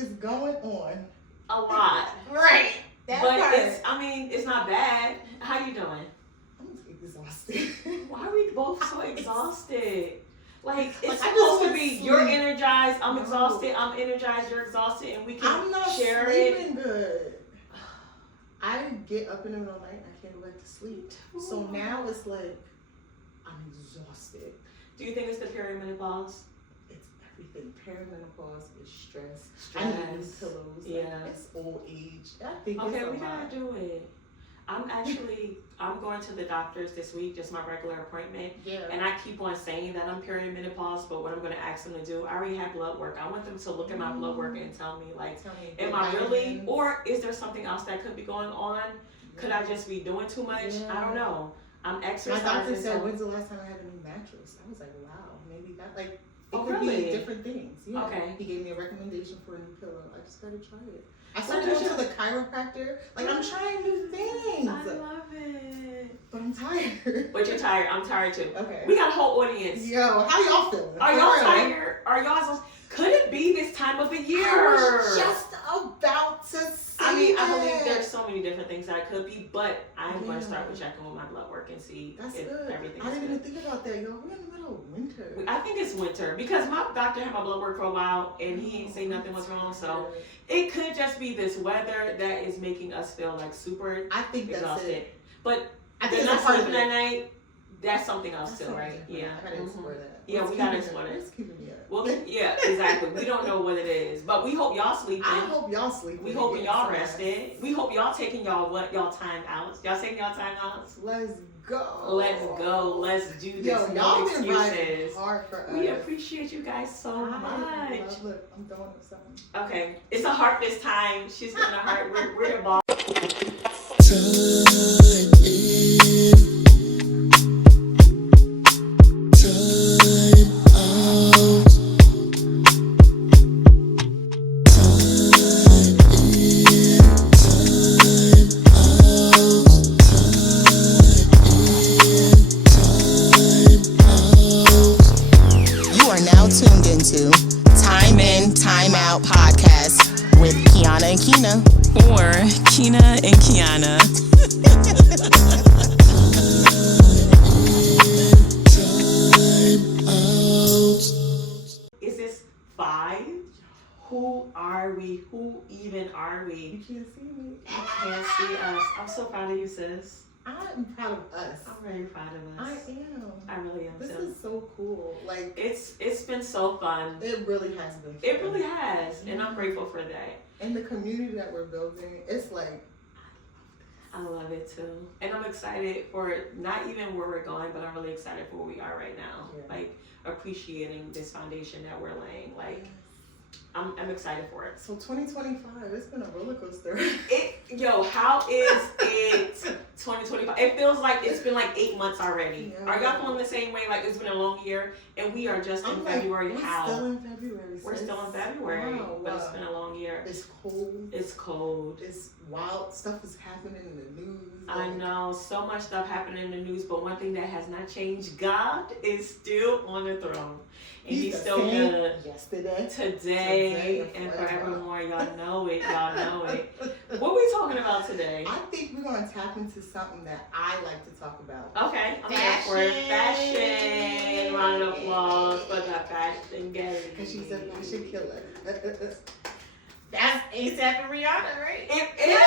is going on? A lot. Right. That but part. it's not bad. How you doing? I'm exhausted. Why are we both so exhausted? Like, it's I supposed to just be want you're sleep. energized, I'm No. exhausted, I'm energized, you're exhausted, and we can I'm not share sleeping it. good. I get up in the middle of the night and I can't go back to sleep. So now it's like I'm exhausted. Do you think it's the perimenopause? It's everything. Perimenopause is stress. I Stress. need new pillows. Yeah. Like, it's old age. I think Okay, it's a we lot. gotta do it. I'm going to the doctor's this week, just my regular appointment. Yeah. And I keep on saying that I'm perimenopause, but what I'm going to ask them to do, I already had blood work. I want them to look at my blood work and tell me, like, Tell me, am I really, or is there something else that could be going on? Could I just be doing too much? Yeah. I don't know. I'm My exercising. doctor said, so- when's the last time I had a new mattress? I was like, wow, maybe that, like, it Oh, could really? be different things. Yeah. Okay. He gave me a recommendation for a new pillow. I just gotta try it. I So started did going you- to the chiropractor. Like, I'm trying new things. I love it. But I'm tired. But you're tired. I'm tired too. Okay. We got a whole audience. Yo, how y'all feeling? Are For y'all real. tired? Are y'all? Could it be this time of the year? I was just about to say I mean, I that. believe there's so many different things that it could be, but I'm going Yeah. to start with checking with my blood work and see That's if good. everything I is didn't good. even think about that, yo. We're in the middle of winter. I think it's winter because my doctor had my blood work for a while and he ain't say nothing was wrong. So it could just be this weather that is making us feel like super I think that's exhausted. it. But I they're think not it's a part of sleeping it. that night. That's something else That's too, something right? different. Yeah. I gotta Mhm. explore that. Yeah, What's we gotta keeping explore me- that. What's keeping me up? Well, yeah, exactly. We don't know what it is, but we hope y'all sleeping. I hope y'all sleep. We hoping y'all rested. We hope y'all taking y'all time out. Y'all taking y'all time out. Let's go. Let's go. Let's do this. Yo, No y'all been riding excuses. hard for us. We appreciate you guys so much. Look, I'm throwing up something. Okay, it's a heart this time. She's gonna heart. We're the boss. You are now tuned into Time In, Time Out podcast with Kiana and Keena. Or Keena and Kiana. Is this 5? Who are we? Who even are You we? can't see me. You can't see us. I'm so proud of you, sis. I'm proud of us. I'm very proud of I us. am. I really am This too. is so cool. Like, It's been so fun. it really has been. It fun. really has, and I'm grateful for that. And the community that we're building, it's like, I love it too. And I'm excited for not even where we're going, but I'm really excited for where we are right now. Yeah. Like appreciating this foundation that we're laying. Like I'm excited for it. so 2025, it's been a roller coaster. How is it 2025? It feels like it's been like 8 months already. Yeah. Are y'all feeling the same way? Like it's been a long year and we are just in I'm like, February. we're How? still in February. We're sis. still in February, Wow, but it's wow. been a long year. It's cold. It's cold. It's wild. Stuff is happening in the news. I like, know, so much stuff happening in the news, but one thing that has not changed, God is still on the throne. And he's the still same good yesterday. today and forevermore. Y'all know it. Y'all know it. What are we talking about today? I think we're going to tap into something that I like to talk about. Okay, I'm here for it. Fashion. Round of applause for the fashion game. Because she's a fashion killer. That's ASAP and Rihanna, right? It is.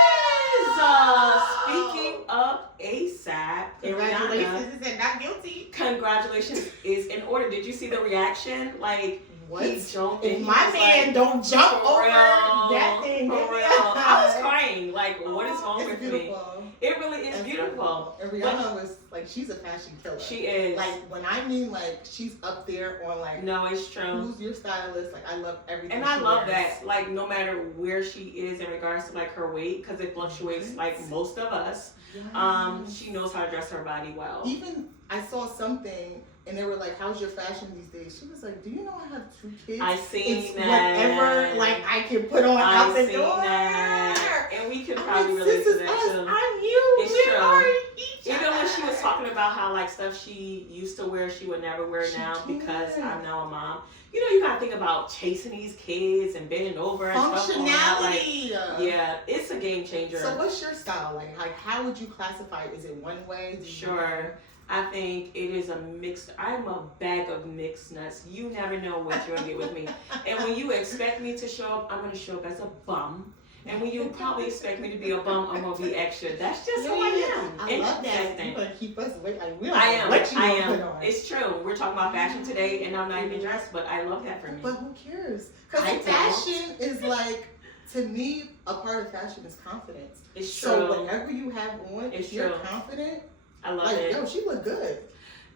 Speaking of ASAP, and Rihanna, Congratulations, is it not guilty? congratulations is in order. Did you see the reaction? Like, What? he jumped If and he my was man like, don't jump for over real, that thing, for get me real. out. I was crying. Like, what is wrong It's with beautiful. me? It really is It's beautiful. And Rihanna was like, she's a fashion killer. She is. Like, when I mean, like, she's up there on, like, No, it's true. who's your stylist? Like, I love everything. And I she love wears. that. Like, no matter where she is in regards to like her weight, because it fluctuates like most of us. Yes. She knows how to dress her body well. Even I saw something and they were like, "How's your fashion these days?" She was like, "Do you know I have 2 kids? I seen it's that. whatever like I can put on out I the seen door." that. And we can I'm probably relate to that too. I'm you. It's we true. are each Even when she was other. talking about how like stuff she used to wear, she would never wear She now because can't. I'm now a mom. You know, you gotta think about chasing these kids and bending over and stuff on that. Like, Functionality. yeah, it's a game changer. So what's your style like? Like, how would you classify it? Is it one way? Do you- Sure. I think it is a mixed. I'm a bag of mixed nuts. You never know what you're gonna get with me. And when you expect me to show up, I'm gonna show up as a bum. And when you probably expect me to be a bum, I'm gonna be extra. That's just who I am. I love that. Interesting. You gonna keep us wait. Like, we don't I know am. what you I gonna put am. on. It's true. We're talking about fashion today, and I'm not even dressed, but I love that for me. But who cares? Because I fashion is like, to me, a part of fashion is confidence. It's true. So whatever you have on, It's if you're true. confident, I love like, it. yo, she look good.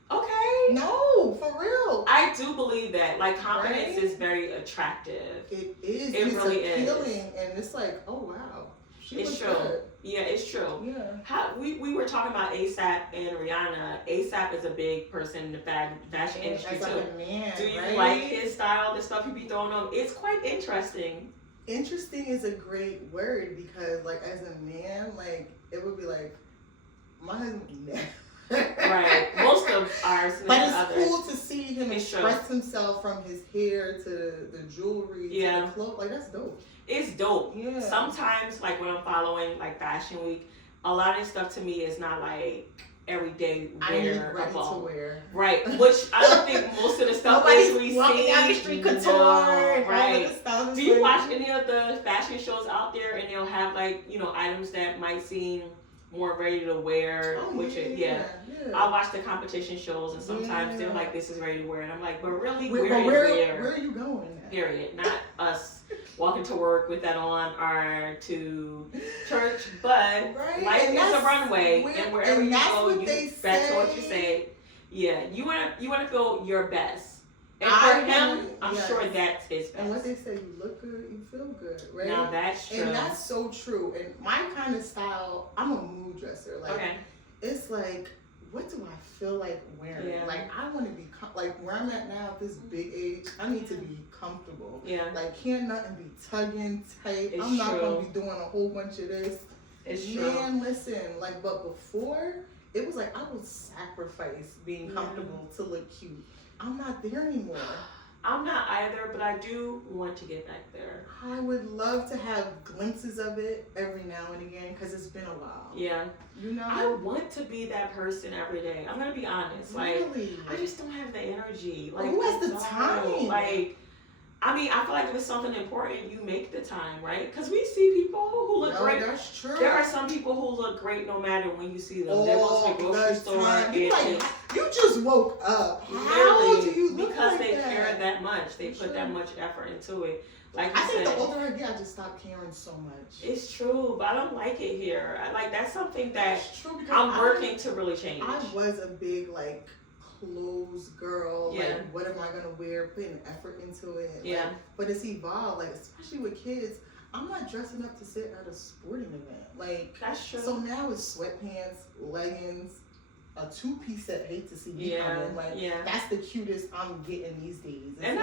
Okay. No, for real. I do believe that. Like, confidence Right? is very attractive. It is. It It's really is. appealing, and it's like, oh wow, she It's looks true. good. Yeah, it's true. Yeah. How we were talking about ASAP and Rihanna. ASAP is a big person in the fashion industry As too. like a man, Do you right? like his style, the stuff he be throwing on? It's quite interesting. Interesting is a great word because, like, as a man, like, it would be like, my husband. Right. Most of our But it's others. cool to see him It's true. express himself from his hair to the jewelry to Yeah. the clothes. Like, that's dope. It's dope. Yeah. Sometimes, like when I'm following like Fashion Week, a lot of stuff to me is not like everyday I need wear. ready a to ball. wear. Right. Which I don't think most of the stuff is we walking see. down the street couture. No, and all right. of this stuff. Do you watch any of the fashion shows out there and they'll have like, you know, items that might seem more ready to wear? Oh, which yeah. I watch the competition shows and sometimes Yeah. they're like, this is ready to wear. And I'm like, but really, Where where are you going? period. Not us walking to work with that on or to church, but Right. life And is a that's runway, where- and wherever and you that's go, what you they back to what you say. say. Yeah, you wanna feel your best, and I for him, wanna- I'm yes. sure that's his And what best. they say, you look good, you feel good, right? Now that's true. And that's so true. And my kind of style, I'm a mood dresser. Like, Okay. it's like, what do I feel like wearing? Yeah. Like, I want to be, like, where I'm at now at this big age, I need to be comfortable. Yeah, Like, can't nothing be tugging tight. It's I'm not true. going to be doing a whole bunch of this. it's true. Man, listen, like, but before, it was like, I would sacrifice being comfortable to look cute. I'm not there anymore. I'm not either, but I do want to get back there. I would love to have glimpses of it every now and again because it's been a while. Yeah, You know? I want to be that person every day. I'm gonna be honest. Like, really? I just don't have the energy. But Like, who has the no. time? Like, I mean, I feel like if it's something important, you make the time, right? Because we see people who look No, great. that's true. There are some people who look great no matter when you see them. They go to the grocery store time. and You like, it's you just woke up. How literally do you look because like they that? care that much. They For put that sure. much effort into it. Like you I think said, the older I get, I just stop caring so much. it's true, but I don't like it here. Like that's something that That's true because I'm working to really change. I was a big like clothes girl. Yeah. Like, what am I gonna wear? Putting effort into it. Yeah. Like, but it's evolved. Like, especially with kids, I'm not dressing up to sit at a sporting event. Like, That's true. so now it's sweatpants, leggings, a two-piece set. Hate to see me Yeah, come in. Like, yeah. that's the cutest I'm getting these days. It's And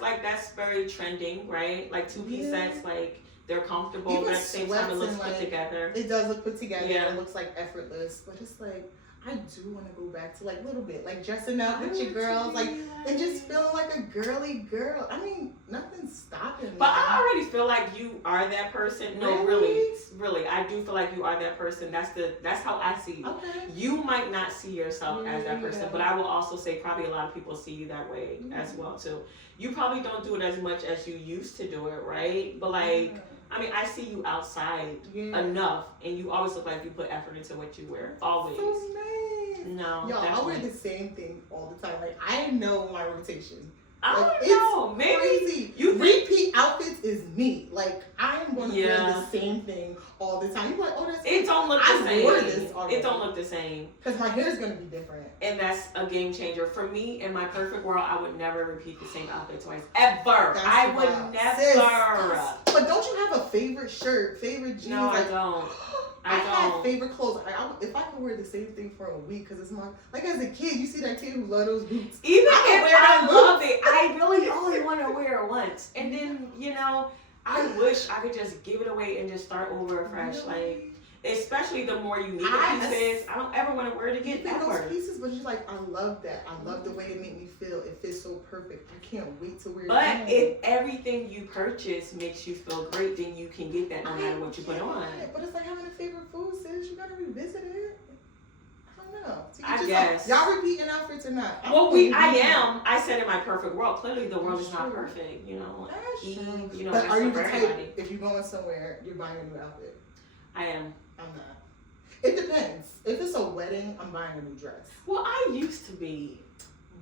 like, that's very trending, right? Like two-piece Yeah. sets, like they're comfortable, Even but at the same time it sweats looks and, put like, together. it does look put together. Yeah. It looks like effortless, but it's like, I do want to go back to like a little bit, like dressing up with your girls, like, and just feeling like a girly girl. I mean, nothing's stopping me. But I already feel like you are that person. No, really, I do feel like you are that person. That's how I see you. Okay. You might not see yourself as that person, Yeah. but I will also say probably a lot of people see you that way as well too. You probably don't do it as much as you used to do it, right? But like, I mean, I see you outside enough, and you always look like you put effort into what you wear. Always. So nice. No, Yo, I wear definitely. the same thing all the time. Like, I know my rotation. I Like, don't it's know. Maybe crazy. you Repeat outfits is me. Like, I'm gonna wear Yeah. the same thing all the time. You're like, oh, that's it don't look the I same. wore this already. It don't look the same. because my hair's gonna be different. And that's a game changer. For me, in my perfect world, I would never repeat the same outfit twice. Ever. That's I would wild. never. Sis, but don't you have a favorite shirt, favorite jeans? No, I like, don't. I I have don't. favorite clothes. If I could wear the same thing for a week, because it's my, like as a kid, you see that kid who love those boots. Even I if wear I them love it, I really only want to wear it once. And then, you know, I wish I could just give it away and just start over fresh. Really? Like, especially the more unique the piece is. I don't ever want to wear it again ever. Those pieces, but you're like, I love that. I love the way it made me feel. It fits so perfect. I can't wait to wear it. But if everything you purchase makes you feel great, then you can get that no matter what you put on. But it's like having a favorite food, sis. You gotta revisit it. I don't know. So I guess. Y'all repeating outfits or not? Well, I said in my perfect world. Clearly, the world is not perfect. You know, That's true. You know, but are you the everybody. type, if you're going somewhere, you're buying a new outfit? I am. I'm not. It depends. If it's a wedding, I'm buying a new dress. Well, I used to be.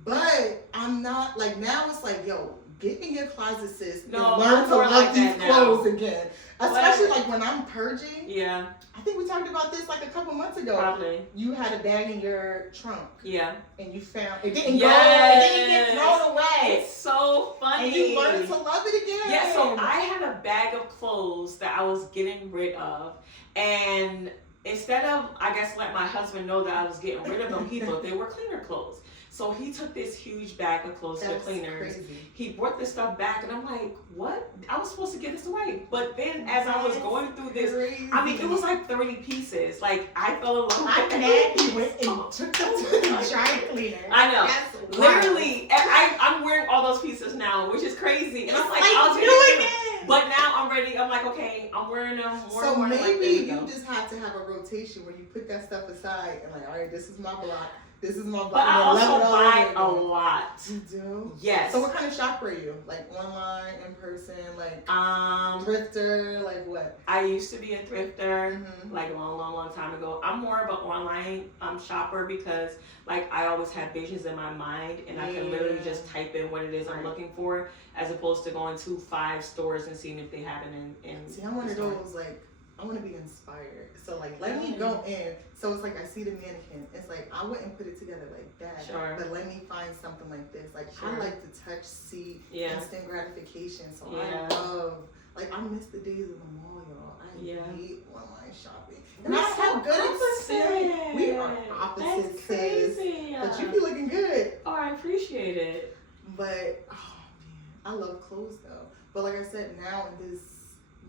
But I'm not, like, now it's like, yo, get in your closet, sis. No, and learn to more love like these that clothes now. again. Especially like when I'm purging. Yeah. I think we talked about this like a couple months ago. Probably. You had a bag in your trunk. Yeah. And you found it didn't go. It didn't get thrown away. It's so funny. And you learned to love it again. Yeah. So I had a bag of clothes that I was getting rid of, and instead of, I guess, let my husband know that I was getting rid of them, he thought they were cleaner clothes. So he took this huge bag of clothes to cleaners. Crazy. He brought this stuff back, and I'm like, what? I was supposed to give this away. But then as I was going through this, crazy. I mean, it was like 30 pieces. Like, I fell in love with My dad went and took them to the dry cleaner. I know. That's literally, I'm wearing all those pieces now, which is crazy. And I'm like, I'll do it. But now I'm ready. I'm like, okay, I'm wearing them more So and more. maybe you just have to have a rotation where you put that stuff aside and like, all right, this is my block. This is my block. But I also buy a lot. You do? Yes. So what kind of shopper are you? Like online, in person, like thrifter, like what? I used to be a thrifter, Mm-hmm. like a long time ago. I'm more of an online shopper because like I always have visions in my mind and I can literally just type in what it is I'm looking for as opposed to going to 5 stores and seeing if they have it in See, I'm one of those like I want to be inspired. So like let me go in. So it's like I see the mannequin. It's like I wouldn't put it together like that. Sure. But let me find something like this. Like Sure. I like to touch, see, instant gratification. So I love like I miss the days of the mall, y'all. I hate online shopping. And I have good experience. We are opposites, sis. But you be looking good. Oh, I appreciate it. But oh man, I love clothes though. But like I said, now in this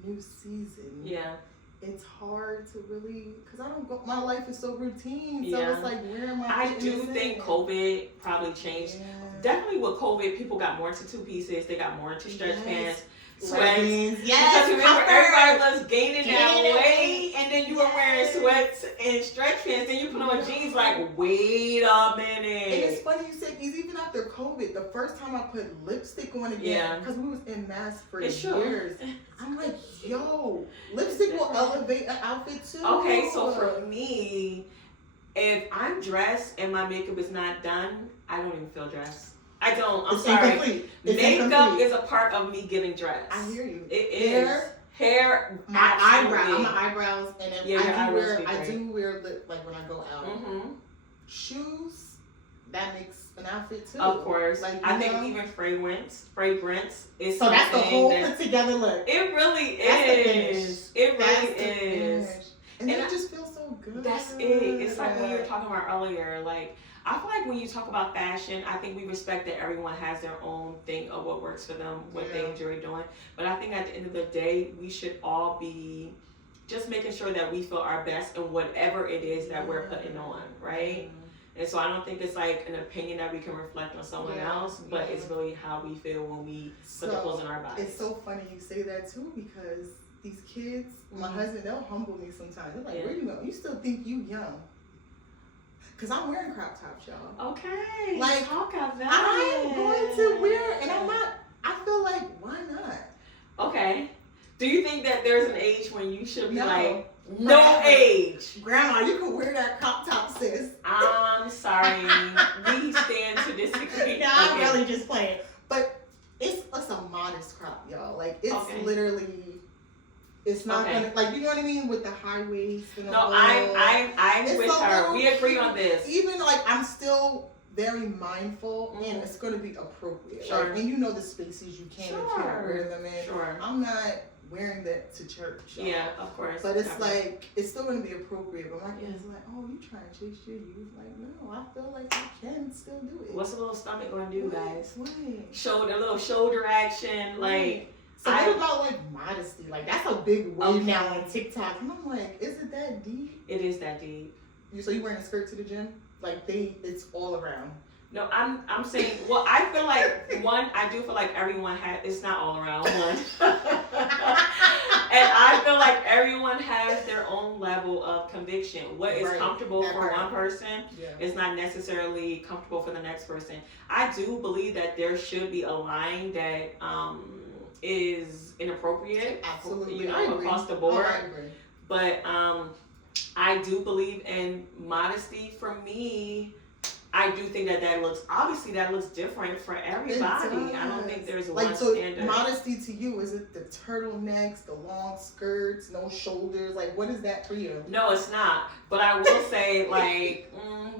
new season, it's hard to really, because I don't go, my life is so routine, so it's like, where am I? I do think COVID probably changed. Definitely with COVID, people got more into 2 pieces, they got more into stretch pants, sweats. Because remember, everybody was gaining that weight, and then you were wearing sweats and stretch pants, then you put on jeans like, wait a minute. And it's funny you said, because even after COVID, the first time I put lipstick on again, because we was in masks for years, I'm like, yo, lipstick will elevate an outfit too. Okay, so for me, if I'm dressed and my makeup is not done, I don't even feel dressed. I don't. I'm sorry. Makeup is a part of me getting dressed. I hear you. It is. Hair, my eyebrows, my eyebrows, and then I do wear lip like when I go out. Mm-hmm. Shoes, that makes an outfit too. Of course, like I think even fragrance is so that's the whole put together look. It really is. It really is. And it just feels so good. That's it. It's like when you were talking about earlier, like. I feel like when you talk about fashion, I think we respect that everyone has their own thing of what works for them, what they enjoy doing. But I think at the end of the day, we should all be just making sure that we feel our best in whatever it is that we're putting on, right? And so I don't think it's like an opinion that we can reflect on someone else, but it's really how we feel when we put the clothes in our bodies. It's so funny you say that too, because these kids, my husband, they'll humble me sometimes. They're like, where you going? You still think you young. Because I'm wearing crop tops, y'all. Okay. Like, talk about it. I'm going to wear, and I'm not, I feel like, why not? Okay. Do you think that there's an age when you should be like, no Grandma. Age? Grandma, you can wear that crop top, sis. I'm sorry. We stand to disagree. No, I'm really just playing. But it's a modest crop, y'all. Like, it's literally... It's not gonna, like, you know what I mean, with the high waist and the I'm with her. We agree on this. Even like I'm still very mindful, and it's gonna be appropriate. Sure. Like, and you know the spaces you can and can't wear them in. Sure. I'm not wearing that to church. Yeah, of course. But it's like it's still gonna be appropriate. But my kids like, oh, you trying to chase your youth? Like, no, I feel like you can still do it. What's a little stomach gonna do, guys? What? A little shoulder action, like. So what about like modesty? Like that's a big wave now on TikTok. And I'm like, is it that deep? It is that deep. So you wearing a skirt to the gym? Like it's all around. No, I'm saying, well, I feel like, I do feel like everyone it's not all around, one. And I feel like everyone has their own level of conviction. What is comfortable for one person is not necessarily comfortable for the next person. I do believe that there should be a line that is inappropriate, absolutely, across the board. I agree. But I do believe in modesty. For me, I do think that looks different for everybody. I don't think there's one standard. Modesty to you, is it the turtlenecks, the long skirts, no shoulders? Like, what is that for you? No, it's not. But I will say, like,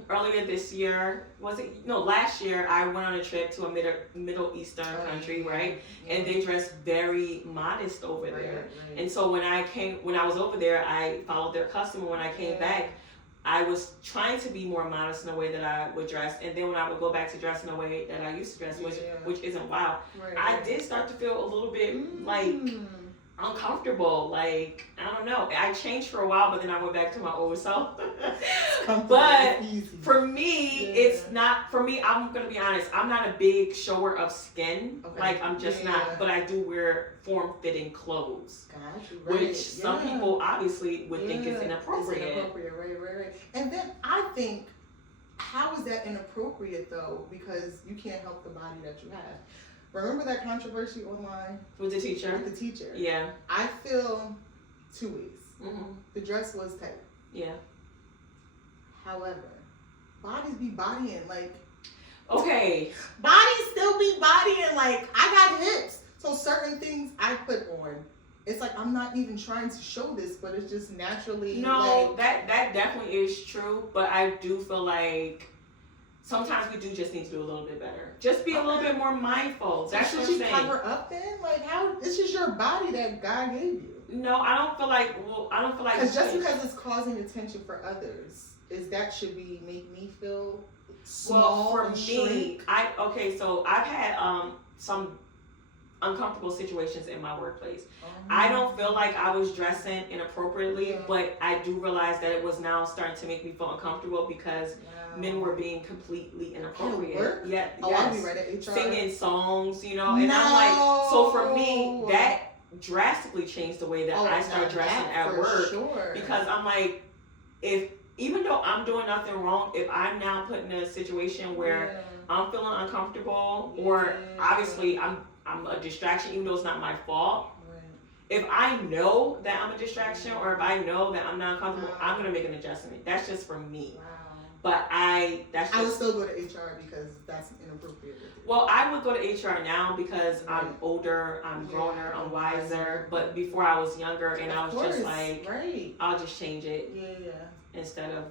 earlier this year, last year, I went on a trip to a Middle Eastern country, right? Yeah. And they dressed very modest over there. Right. And so when I was over there, I followed their custom. When I came back, I was trying to be more modest in the way that I would dress, and then when I would go back to dress in the way that I used to dress, which isn't wild, I did start to feel a little bit like uncomfortable. Like, I don't know. I changed for a while, but then I went back to my old self. But for me, it's not. For me, I'm gonna be honest. I'm not a big shower of skin. Okay. Like, I'm just not. But I do wear form-fitting clothes, which some people obviously would think is inappropriate. It's inappropriate, right. And then I think, how is that inappropriate though? Because you can't help the body that you have. Remember that controversy online with the teacher? Yeah. I feel 2 weeks. Mm-hmm. The dress was tight. Yeah. However, bodies be bodying, like. Okay. Bodies still be bodying, like, I got hips. So certain things I put on, it's like I'm not even trying to show this, but it's just naturally. No, that definitely is true, but I do feel like sometimes we do just need to do a little bit better. Just be a little bit more mindful. That's what I'm saying. Should you cover up then? Like, how? This is your body that God gave you. No, I don't feel like. Because just because it's causing attention for others, should make me feel small? Well, for me, so I've had some uncomfortable situations in my workplace. I don't feel like I was dressing inappropriately, but I do realize that it was now starting to make me feel uncomfortable because men were being completely inappropriate. I'll be right at HR. Singing songs, and I'm like, so for me, that drastically changed the way that I start dressing at work. Sure. Because I'm like, even though I'm doing nothing wrong, if I'm now put in a situation where I'm feeling uncomfortable, or obviously I'm a distraction, even though it's not my fault. Right. If I know that I'm a distraction, or if I know that I'm not comfortable, I'm gonna make an adjustment. That's just for me. Wow. But I would still go to HR because that's inappropriate. Well, I would go to HR now because I'm older, I'm growner, I'm wiser. But before I was younger, and I was just like, I'll just change it. Instead of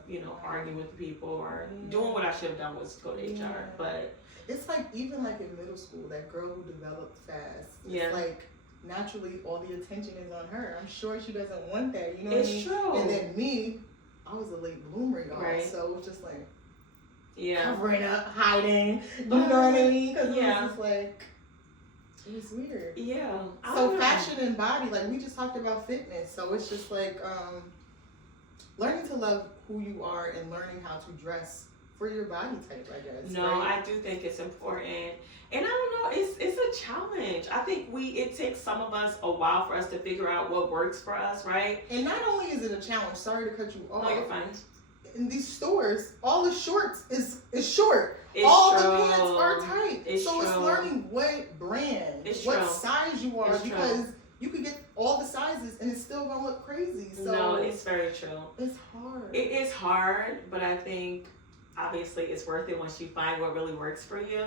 arguing with people or doing what I should have done was go to HR. But it's like, even like in middle school, that girl who developed fast. It's like naturally all the attention is on her. I'm sure she doesn't want that. You know what I mean? It's true. And then me, I was a late bloomer, y'all. Right. So it was just like covering up, hiding. You know what I mean? Because it was just like, it was weird. Yeah. So fashion and body, like we just talked about fitness. So it's just like learning to love who you are and learning how to dress for your body type, I guess. No, I do think it's important. And I don't know, it's a challenge. I think it takes some of us a while for us to figure out what works for us, right? And not only is it a challenge, sorry to cut you off. No, you're fine. In these stores, all the shorts is short. It's all true. The pants are tight. It's learning what brand, what size you are, because you could get all the sizes and it's still gonna look crazy. So no, it's very true. It's hard. It is hard, but I think obviously it's worth it once you find what really works for you.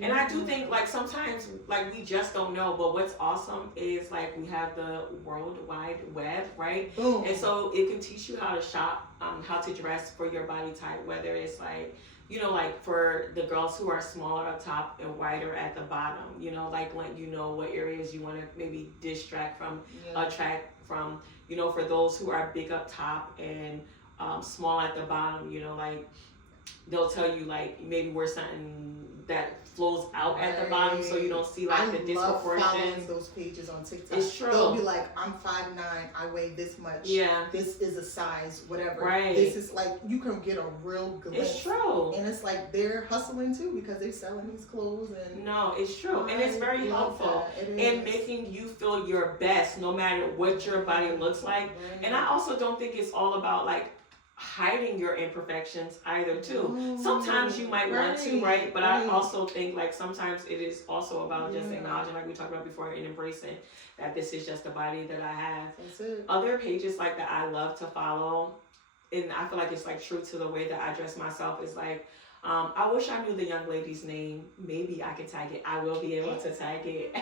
And I do think like sometimes like we just don't know, but what's awesome is like we have the World Wide Web, right? Boom. And so it can teach you how to shop, how to dress for your body type, whether it's like, like for the girls who are smaller up top and wider at the bottom, like when what areas you want to maybe distract from, attract from, for those who are big up top and small at the bottom, like they'll tell you like maybe wear something that flows out at the bottom, so you don't see like the disproportion. I love following those pages on TikTok. It's true. They'll be like, I'm 5'9", I weigh this much. Yeah. This is a size, whatever. Right. This is like, you can get a real glimpse. It's true. And it's like they're hustling too because they're selling these clothes and. No, it's true, and it's very helpful in making you feel your best, no matter what your body looks like. Right. And I also don't think it's all about like hiding your imperfections either too. Sometimes you might want to, right? But I also think like sometimes it is also about just acknowledging, like we talked about before, and embracing that this is just the body that I have. That's it. Other pages like that I love to follow, and I feel like it's like true to the way that I dress myself, is like I wish I knew the young lady's name. Maybe I can tag it. I will be able to tag it.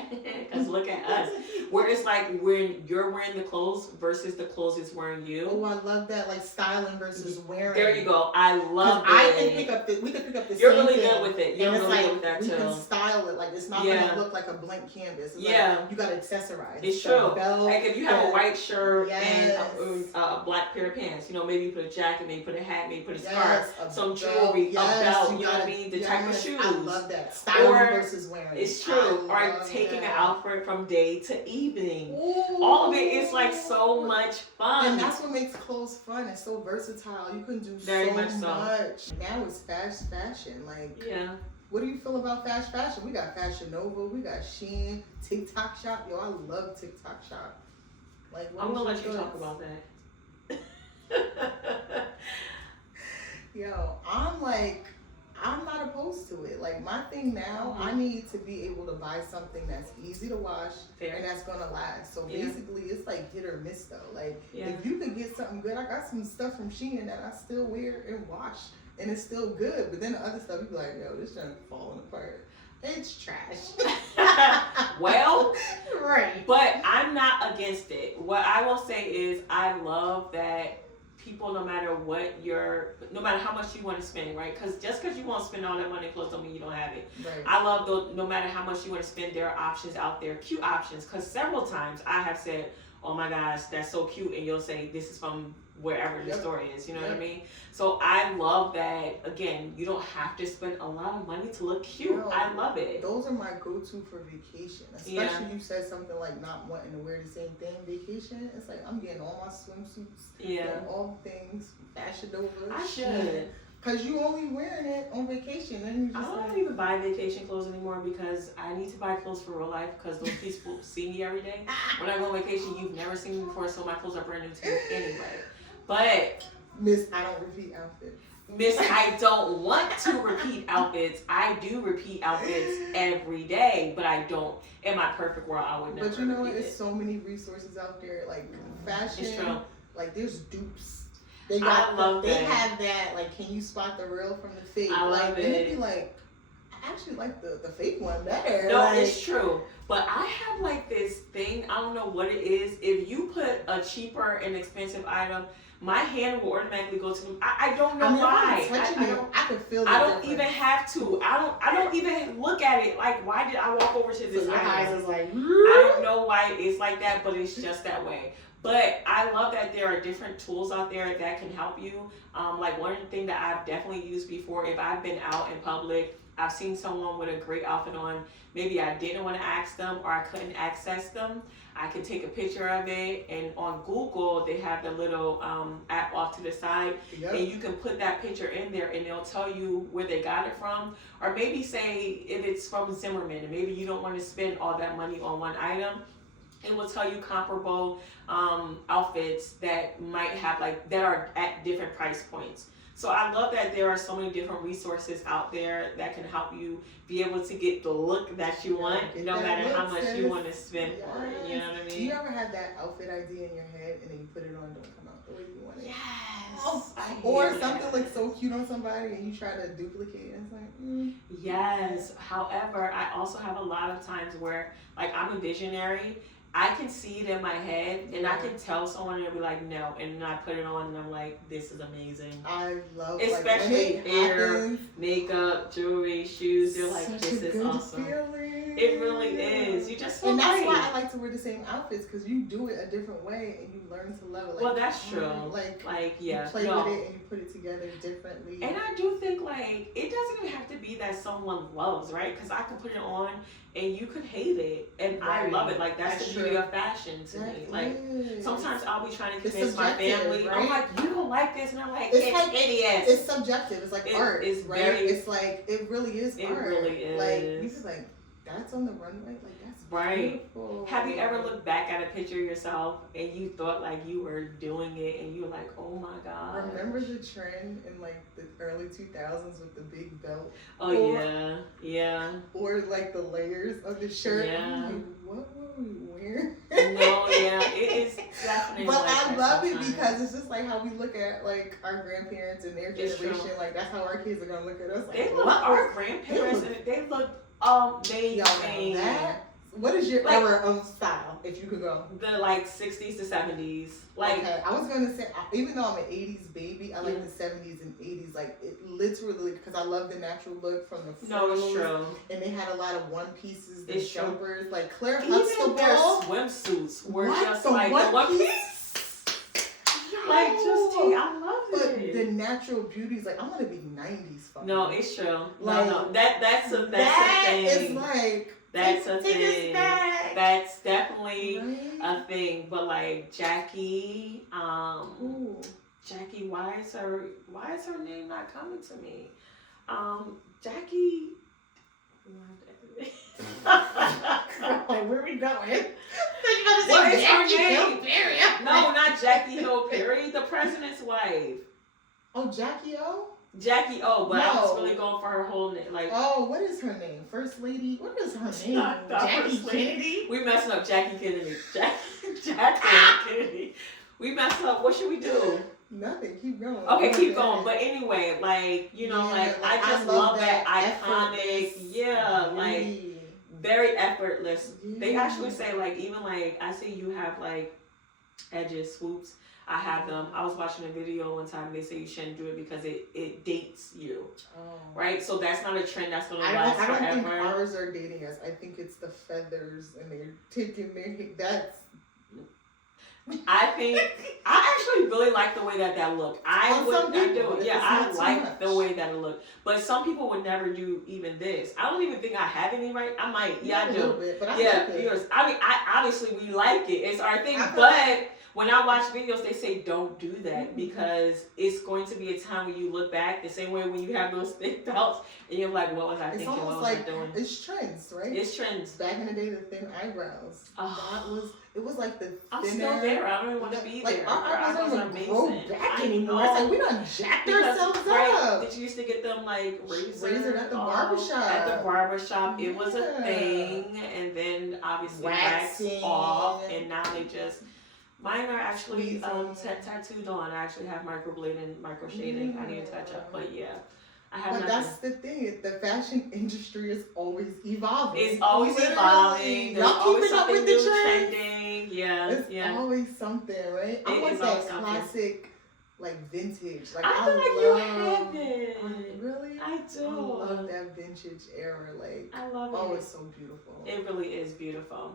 Because look at us. Where it's like when you're wearing the clothes versus the clothes is wearing you. Oh, I love that. Like styling versus wearing. There you go. I love it. We could pick up the You're same really thing. Good with it. You're really like, good with that we too. We can style it. Like it's not going to look like a blank canvas. It's like, you got to accessorize. It's true. Belt, like if you have a white shirt and a black pair of pants, maybe you put a jacket, maybe you put a hat, maybe you put a scarf, some jewelry, a belt, you know what I mean? The type of shoes. I love that. Styling versus wearing. It's true. Or taking an outfit from day to evening. Ooh. All of it is like so much fun. And that's what makes clothes fun. It's so versatile. You can do very so much. Now it's fast fashion. Like, what do you feel about fast fashion? We got Fashion Nova, we got Shein, TikTok Shop. Yo, I love TikTok Shop. Like, I'm gonna let you talk about that. Yo, I'm not opposed to it. Like, my thing now, I need to be able to buy something that's easy to wash and that's gonna last. So basically, it's like hit or miss though. Like, if you can get something good, I got some stuff from Shein that I still wear and wash, and it's still good. But then the other stuff, you be like, yo, this junk falling apart. It's trash. Well, right. But I'm not against it. What I will say is, I love that people, no matter how much you want to spend, right? Because just because you want to spend all that money on clothes don't mean you don't have it. Right. I love no matter how much you want to spend, there are options out there, cute options. Because several times I have said, oh my gosh, that's so cute, and you'll say, this is from wherever the store is, you know what I mean? So I love that, again, you don't have to spend a lot of money to look cute. I love it. Those are my go-to for vacation. Especially you said something like not wanting to wear the same thing vacation. It's like, I'm getting all my swimsuits and all things, Fashion Nova. I should. Because you only wearing it on vacation. And you just I don't even buy vacation clothes anymore because I need to buy clothes for real life because those people see me every day. When I go on vacation, you've never seen me before, so my clothes are brand new to you anyway. But Miss, I don't repeat outfits. Miss, I don't want to repeat outfits. I do repeat outfits every day, but I don't. In my perfect world, I would never. But you know, there's so many resources out there, like fashion. It's true. Like there's dupes. They have that. Like, can you spot the real from the fake? I love it. And it'd be like, I actually like the fake one better. No, it's true. But I have like this thing. I don't know what it is. If you put a cheaper and expensive item, my hand will automatically go to them. I don't know why. I can feel. I don't even have to. I don't even look at it. Like, why did I walk over to this item? Is like, I don't know why it's like that, but it's just that way. But I love that there are different tools out there that can help you. Like one of the things that I've definitely used before, if I've been out in public, I've seen someone with a great outfit on, maybe I didn't want to ask them or I couldn't access them, I could take a picture of it, and on Google they have the little app off to the side, and you can put that picture in there and they'll tell you where they got it from. Or maybe say if it's from Zimmerman and maybe you don't want to spend all that money on one item, it will tell you comparable outfits that might have that are at different price points. So I love that there are so many different resources out there that can help you be able to get the look that you want, no matter how much you want to spend for it. You know what I mean? Do you ever have that outfit idea in your head and then you put it on, don't come out the way you want it? Yes. Or something looks so cute on somebody and you try to duplicate it. It's like, Yes. However, I also have a lot of times where, I'm a visionary. I can see it in my head, and I can tell someone and they'll be like, no, and then I put it on and I'm like, this is amazing. I love especially hair, makeup, jewelry, shoes. They're like, this is awesome. Feeling. It really is. You just feel and that's great. why I like to wear the same outfits because you do it a different way and you learn to love it. Like, well, that's true. You play with it and you put it together differently. And I do think like it doesn't even have to be that someone loves, right? Because I can put it on and you could hate it, and I love it. Like that's the beauty of fashion to me. Like sometimes I'll be trying to convince my family, right? I'm like, you don't like this, and I'm like, it's like idiots. It's subjective. It's like art, it's right? It's like it really is art. It really is. Like you just like that's on the runway. Like that's beautiful. Have you ever looked back at a picture of yourself and you thought like you were doing it, and you were like, oh my god? Remember the trend in like the early 2000s with the big belt? Oh yeah. Or like the layers of the shirt. Yeah. I'm like, what were we wearing? No, yeah, it is definitely. But like I love it because it's just like how we look at like our grandparents and their generation. Like that's how our kids are gonna look at us. Like, our grandparents, they look amazing. Y'all know what is your era of style, if you could go? The like 60s to 70s. Like, okay, I was gonna say, even though I'm an 80s baby, I like the 70s and 80s. Like it literally, because I love the natural look from the no, it's true. And they had a lot of one pieces, the it's jumpers, true. like Claire Even Huxtable. Their swimsuits were just like the one piece. Like just I love it. But the natural beauty is like I want to be 90s. Fucking. No, it's true. Like, no, that's a thing. Is like that's a thing. That's definitely right? a thing. But like Jackie, Jackie, why is her name not coming to me? Jackie. Like, where are we going? What is her name? No, not Jackie Hill Perry, the president's wife. Oh, Jackie O? Jackie O, but I was really going for her whole name. Like, oh, what is her name? First Lady? What is her name? Jackie Kennedy? We messing up Jackie Kennedy. Jackie Kennedy. We messed up. What should we do? Nothing. Keep going. Okay, keep going. But anyway, like, you know, like I just love that iconic, like very effortless. Yeah. They actually say like, even like I see you have like edges, swoops. I have them. I was watching a video one time. They say you shouldn't do it because it dates you, right? So that's not a trend that's going to last forever. I don't think ours are dating us. I think it's the feathers and they're taking their. That's. I think I actually really like the way that look. I like the way that it look. But some people would never do even this. I don't even think I have any right. I might. Yeah, I do. A little bit, but I like it. Yours. I mean, obviously we like it. It's our thing, but. When I watch videos, they say don't do that because it's going to be a time when you look back the same way when you have those thick belts and you're like, what was I thinking? What was I doing? It's trends, right? It's trends. Back in the day, the thin eyebrows. It was like the thinner. I'm still there. I don't even want to be like, there. Our eyebrows don't even grow back anymore. It's like we done jacked ourselves up. Did you used to get them like razored at the barbershop? At the barbershop, it was a thing, and then obviously waxed off, and now they just. Mine are actually tattooed on. I actually have microblading, micro shading. I need to touch up, but yeah, I have. But that's the thing. The fashion industry is always evolving. It's always evolving. There's always something new trending. Yeah, it's always something, right? I want that classic, like vintage. Like I feel like you have it. Really? I do. I love that vintage era. Like I love it. Oh, it's so beautiful. It really is beautiful.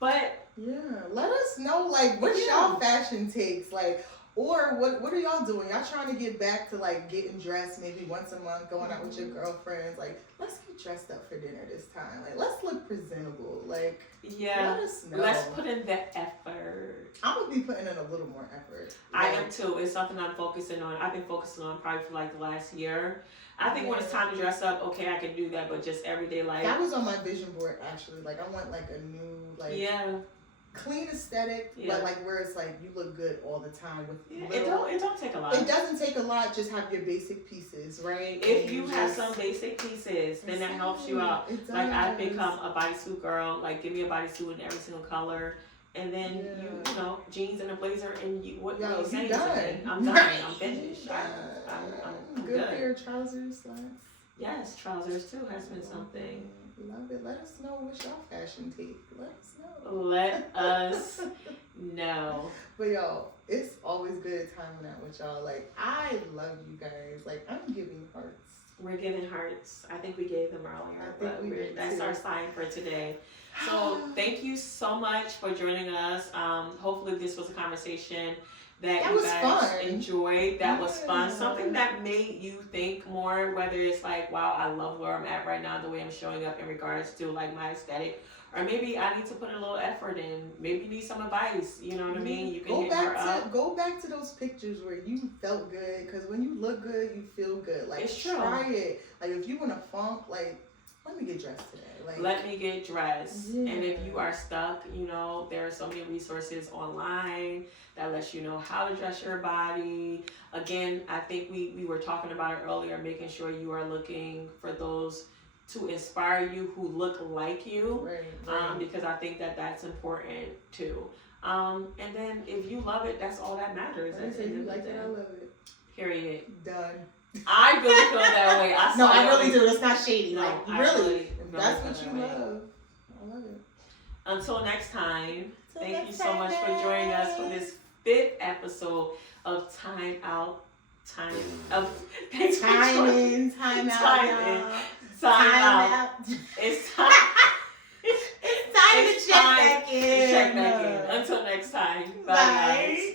But yeah, let us know like what's y'all fashion takes, like, or what are y'all doing? Y'all trying to get back to like getting dressed maybe once a month, going out with your girlfriends, like let's get dressed up for dinner this time, like let's look presentable, like let us know. Let's put in the effort. I'm gonna be putting in a little more effort. I am too. It's something I'm focusing on. I've been focusing on probably for like the last year. I think when it's time to dress up, okay, I can do that, but just everyday life. That was on my vision board actually. Like I want like a new clean aesthetic, but like where it's like you look good all the time with it don't take a lot. It doesn't take a lot. Just have your basic pieces, right? If you have some basic pieces, then that helps you out. Like I've become a bodysuit girl. Like give me a bodysuit in every single color. And then you know, jeans and a blazer, and what are you saying to me? I'm done. I'm finished. I'm good. Good pair of trousers, slacks. Yes, trousers too has been something. Love it. Let us know what's your fashion take. Let us know. Let us know. But yo, it's always good timing out with y'all. Like I love you guys. Like I'm giving hearts. We're giving hearts. I think we gave them earlier, but that's our sign for today. So thank you so much for joining us. Hopefully this was a conversation that you guys enjoyed. That was fun. Something that made you think more, whether it's like, wow, I love where I'm at right now, the way I'm showing up in regards to like my aesthetic. Or maybe I need to put a little effort in. Maybe you need some advice. You know what I mean? You can go back to those pictures where you felt good. Because when you look good, you feel good. Like, it's true. Try it. Like, if you want to funk, like, let me get dressed today. Like, let me get dressed. Yeah. And if you are stuck, you know, there are so many resources online that lets you know how to dress your body. Again, I think we were talking about it earlier, making sure you are looking for those to inspire you who look like you. Right. Because I think that that's important too. And then if you love it, that's all that matters. If you like it, I love it. Period. Done. I really feel that way. I really do. It's not shady. No, like, really. That's what you love. I love it. Until next time, thank you so much for joining us for this 5th episode of Time Out. Time out. It's time out. It's time. It's time to check back in. Until next time. Bye. Guys.